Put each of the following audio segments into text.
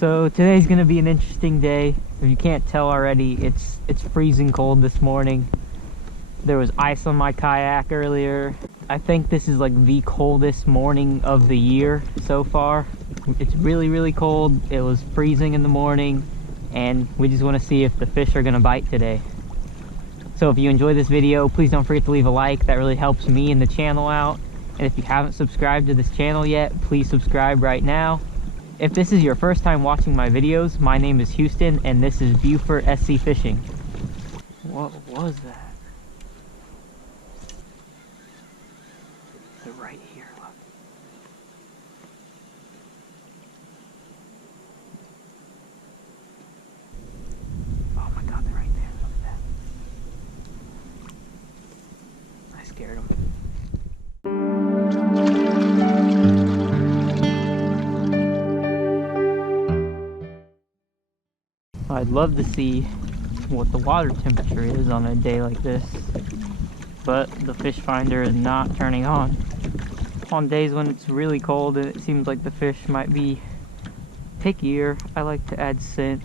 So today's gonna be an interesting day. If you can't tell already, it's freezing cold this morning. There was ice on my kayak earlier. I think this is like the coldest morning of the year so far. It's really cold. It was freezing in the morning, and we just want to see if the fish are gonna bite today. So if you enjoy this video, please don't forget to leave a like. That really helps me and the channel out. And if you haven't subscribed to this channel yet, please subscribe right now. If this is your first time watching my videos, my name is Houston, and this is Beaufort SC Fishing. What was that? They're right here, look. Oh my God, they're right there, look at that. I scared them. I'd love to see what the water temperature is on a day like this, but the fish finder is not turning on. On days when it's really cold and it seems like the fish might be pickier, I like to add scent.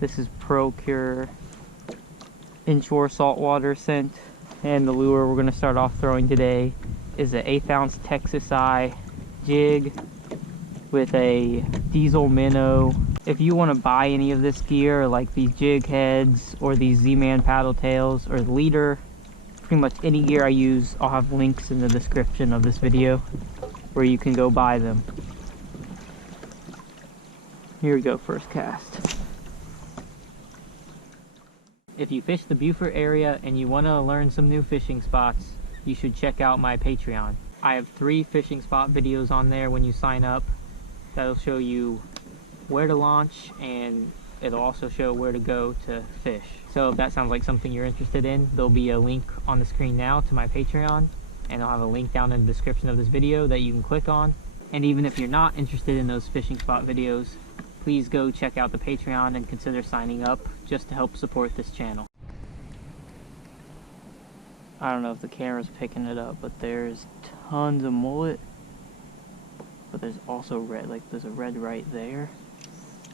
This is Procure inshore saltwater scent, and the lure we're going to start off throwing today is an 1/8 ounce Texas Eye jig with a diesel minnow. If you want to buy any of this gear, like these jig heads or these Z-Man paddle tails or the leader, pretty much any gear I use, I'll have links in the description of this video where you can go buy them. Here we go, first cast. If you fish the Beaufort area and you want to learn some new fishing spots, you should check out my Patreon. I have 3 fishing spot videos on there when you sign up. That'll show you where to launch, and it'll also show where to go to fish. So if that sounds like something you're interested in, there'll be a link on the screen now to my Patreon, and I'll have a link down in the description of this video that you can click on. And even if you're not interested in those fishing spot videos, please go check out the Patreon and consider signing up just to help support this channel. I don't know if the camera's picking it up, but there's tons of mullet, but there's also red, like there's a red right there.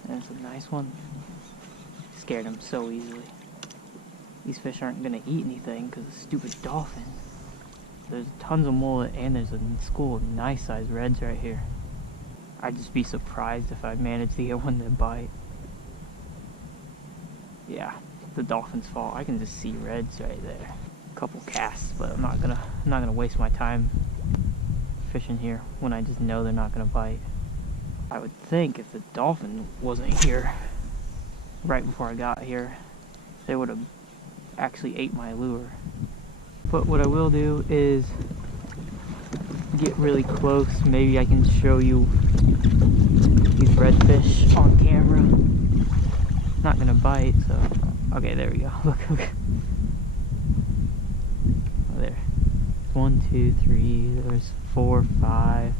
That's a nice one. Scared him so easily. These fish aren't gonna eat anything because of the stupid dolphin. There's tons of mullet, and there's a school of nice sized reds right here. I'd just be surprised if I managed to get one to bite. Yeah, the dolphin's fault. I can just see reds right there. A couple casts, but I'm not gonna waste my time fishing here when I just know they're not gonna bite. I would think if the dolphin wasn't here right before I got here, they would have actually ate my lure. But what I will do is get really close. Maybe I can show you these redfish on camera. Not gonna bite, so okay, there we go. Look. Oh, there. 1, 2, 3. There's 4, 5.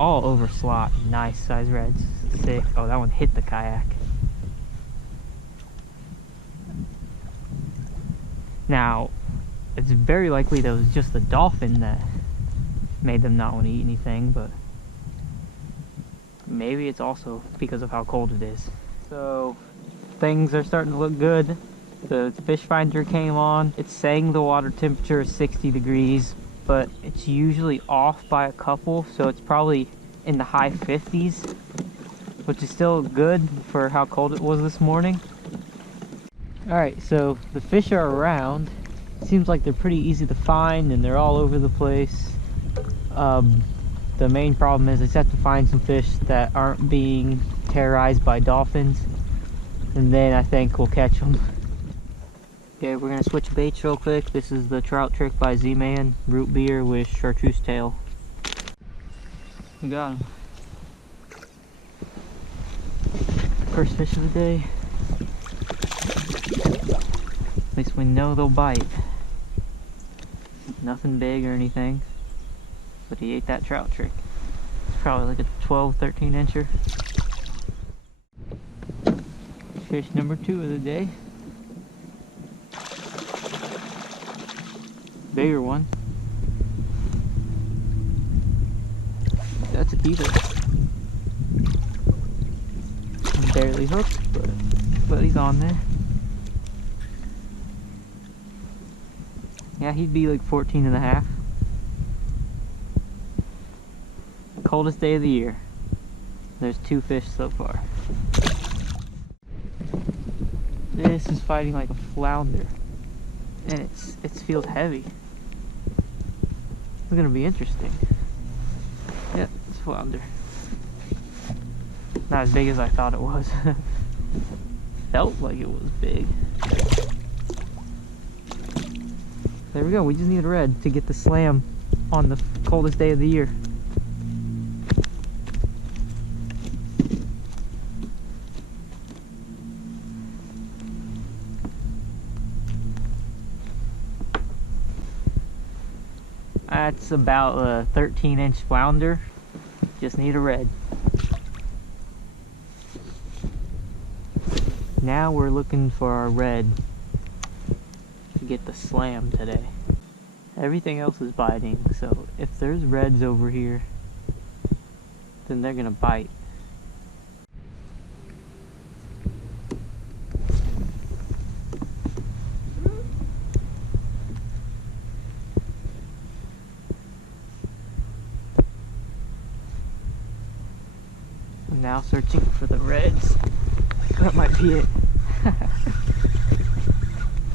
All over slot. Nice size reds. Sick. Oh, that one hit the kayak. Now, it's very likely that it was just the dolphin that made them not want to eat anything, but maybe it's also because of how cold it is. So, things are starting to look good. The fish finder came on. It's saying the water temperature is 60 degrees, but it's usually off by a couple, so it's probably in the high 50s, which is still good for how cold it was this morning. Alright, so the fish are around. It seems like they're pretty easy to find, and they're all over the place. The main problem is I just have to find some fish that aren't being terrorized by dolphins, and then I think we'll catch them. Okay, we're gonna switch baits real quick. This is the trout trick by Z-Man, root beer with chartreuse tail. We got him. First fish of the day. At least we know they'll bite. Nothing big or anything, but he ate that trout trick. It's probably like a 12, 13 incher. Fish number 2 of the day. Bigger one. That's a keeper. barely hooked, but he's on there. Yeah, he'd be like 14 and a half. Coldest day of the year. There's 2 fish so far. This is fighting like a flounder, and it feels heavy. It's gonna be interesting. Yeah, it's flounder. Not as big as I thought it was. Felt like it was big. There we go. We just need a red to get the slam on the coldest day of the year. That's about a 13-inch flounder. Just need a red. Now we're looking for our red to get the slam today. Everything else is biting, so if there's reds over here, then they're gonna bite. I'm now searching for the reds. That might be it.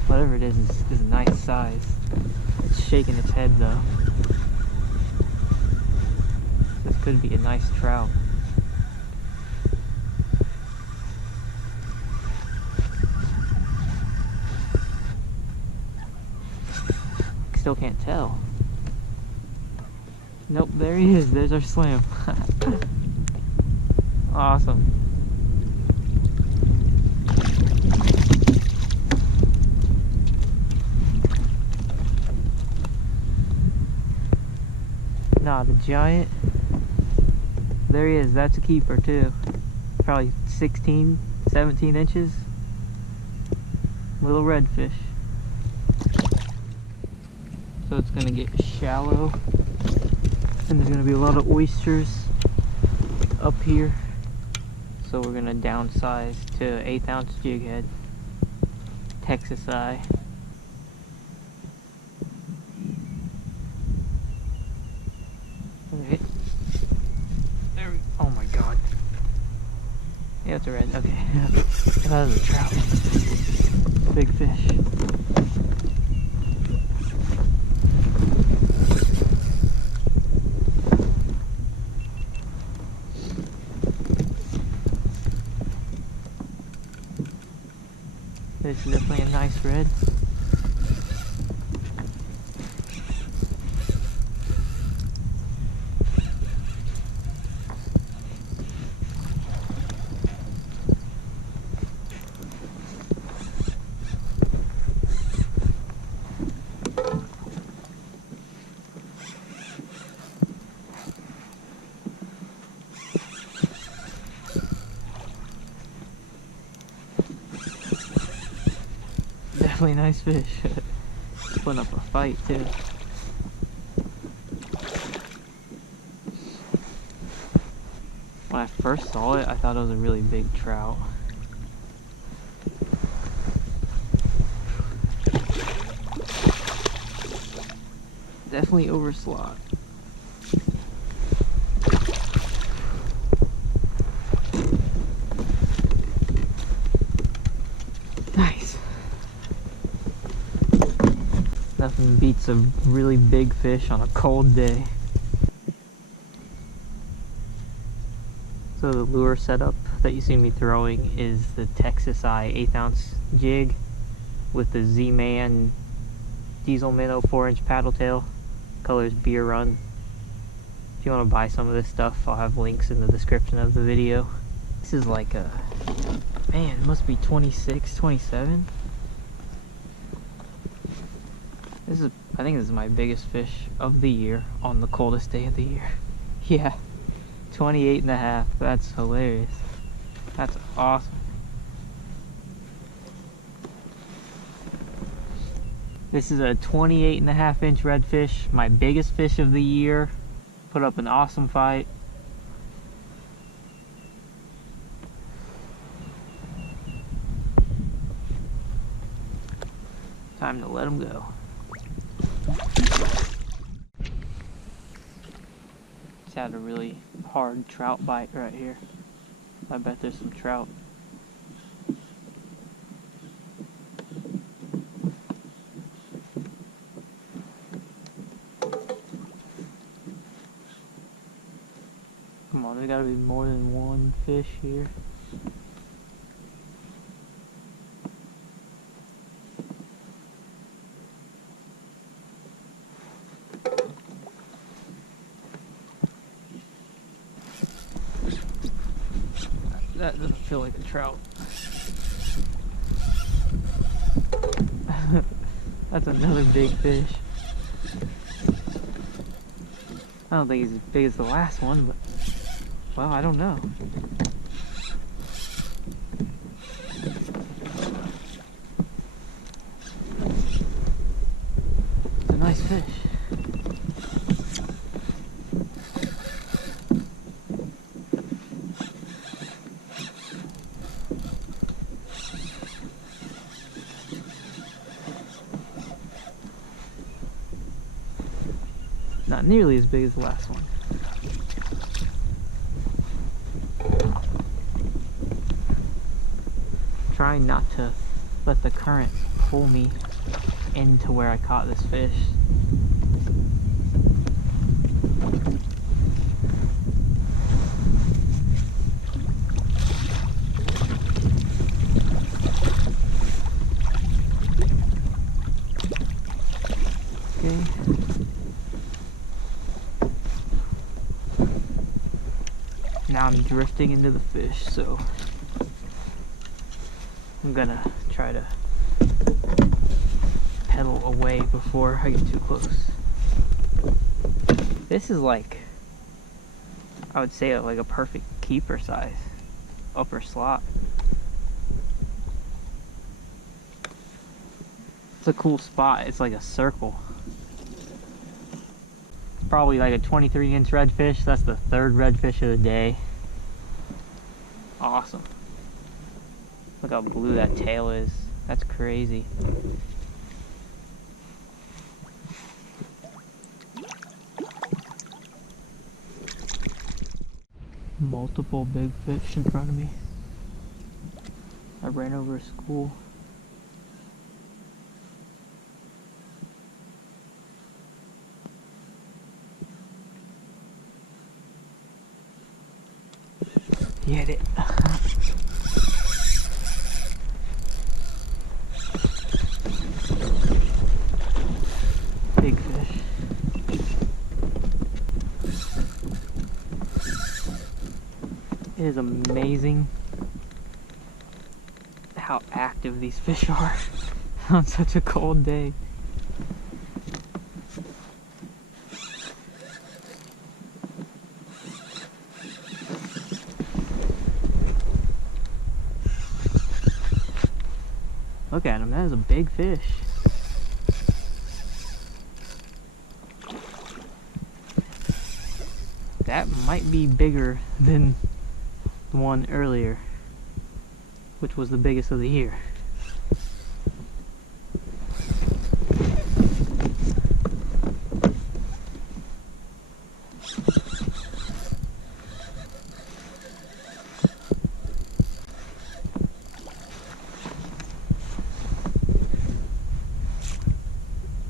Whatever it is a nice size. It's shaking its head though. This could be a nice trout. Still can't tell. Nope, there he is. There's our slam. Awesome. Not a giant. There he is. That's a keeper too. Probably 16, 17 inches. Little redfish. So it's gonna get shallow, and there's gonna be a lot of oysters up here. So we're gonna downsize to 1/8 ounce jig head, Texas eye. Okay. There we. Oh my god. Yeah, it's a red. Okay. That was a trout. Big fish. This is definitely a nice red. Definitely a nice fish. Putting up a fight too. When I first saw it, I thought it was a really big trout. Definitely over slot. Nice. Nothing beats a really big fish on a cold day. So the lure setup that you see me throwing is the Texas Eye 1/8 ounce jig with the Z-Man diesel minnow 4-inch paddle tail. Color's Beer Run. If you want to buy some of this stuff, I'll have links in the description of the video. This is like a, man, it must be 26, 27. This is, I think this is my biggest fish of the year on the coldest day of the year. Yeah, 28 and a half. That's hilarious. That's awesome. This is a 28 and a half inch redfish, my biggest fish of the year. Put up an awesome fight. Time to let him go. Just had a really hard trout bite right here. I bet there's some trout. Come on, there's gotta be more than one fish here. That doesn't feel like a trout. That's another big fish. I don't think he's as big as the last one, but well, I don't know. It's a nice fish. Not nearly as big as the last one. Trying not to let the current pull me into where I caught this fish. Okay. Now I'm drifting into the fish, so I'm gonna try to pedal away before I get too close. This is like, I would say like a perfect keeper size upper slot. It's a cool spot. It's like a circle. Probably like a 23-inch redfish. That's the third redfish of the day. Awesome. Look how blue that tail is. That's crazy. Multiple big fish in front of me. I ran over a school. Get it. Big fish. It is amazing how active these fish are on such a cold day. Look at him, that is a big fish. That might be bigger than the one earlier, which was the biggest of the year.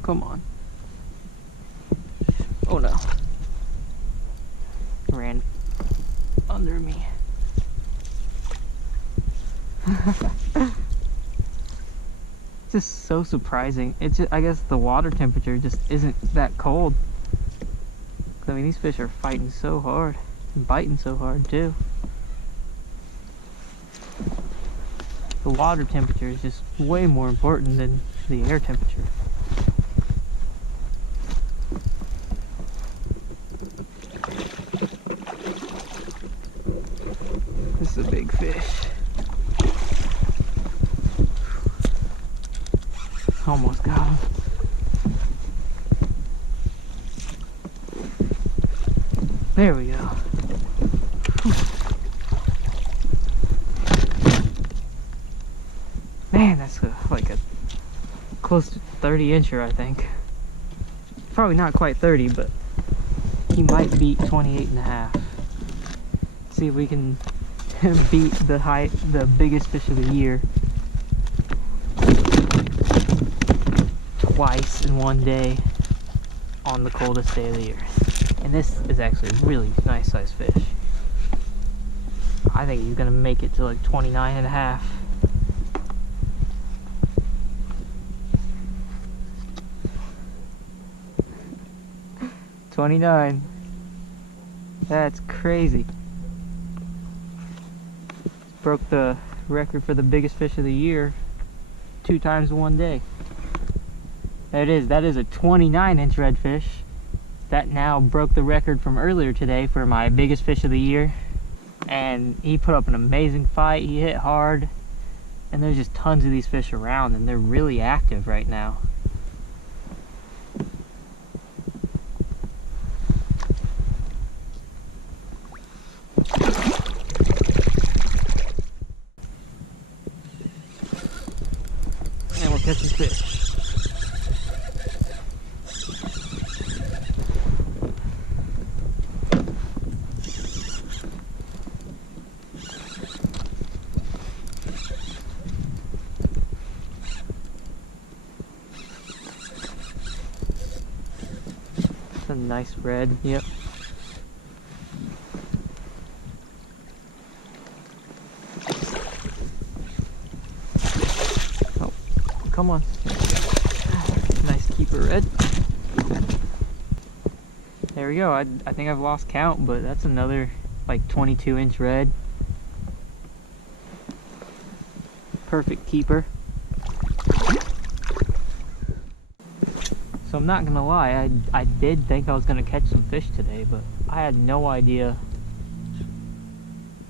Come on. Oh no. Ran under me. It's just so surprising. It's just, I guess the water temperature just isn't that cold. I mean, these fish are fighting so hard and biting so hard too. The water temperature is just way more important than the air temperature. This is a big fish. Almost got him. There we go. Man, that's like a close to 30 incher, I think. Probably not quite 30, but he might beat 28 and a half. See if we can beat the biggest fish of the year twice in one day on the coldest day of the year. And this is actually a really nice sized fish. I think he's gonna make it to like 29 and a half. $29. That's crazy. Broke the record for the biggest fish of the year 2 times in one day. There it is. That is a 29-inch redfish. That now broke the record from earlier today for my biggest fish of the year. And he put up an amazing fight. He hit hard. And there's just tons of these fish around, and they're really active right now. And we'll catch his fish. It's a nice red, yep. Oh, come on. Nice keeper red. There we go. I think I've lost count, but that's another like 22-inch red. Perfect keeper. So I'm not gonna lie, I did think I was gonna catch some fish today, but I had no idea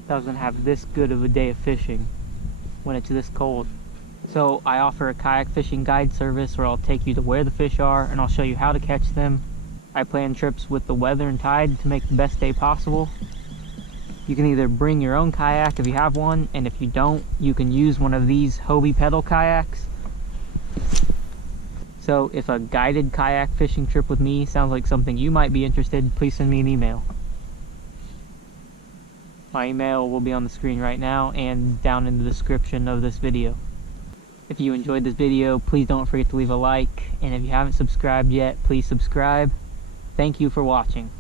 that I was gonna have this good of a day of fishing when it's this cold. So I offer a kayak fishing guide service where I'll take you to where the fish are and I'll show you how to catch them. I plan trips with the weather and tide to make the best day possible. You can either bring your own kayak if you have one, and if you don't, you can use one of these Hobie pedal kayaks. So if a guided kayak fishing trip with me sounds like something you might be interested in, please send me an email. My email will be on the screen right now and down in the description of this video. If you enjoyed this video, please don't forget to leave a like, and if you haven't subscribed yet, please subscribe. Thank you for watching.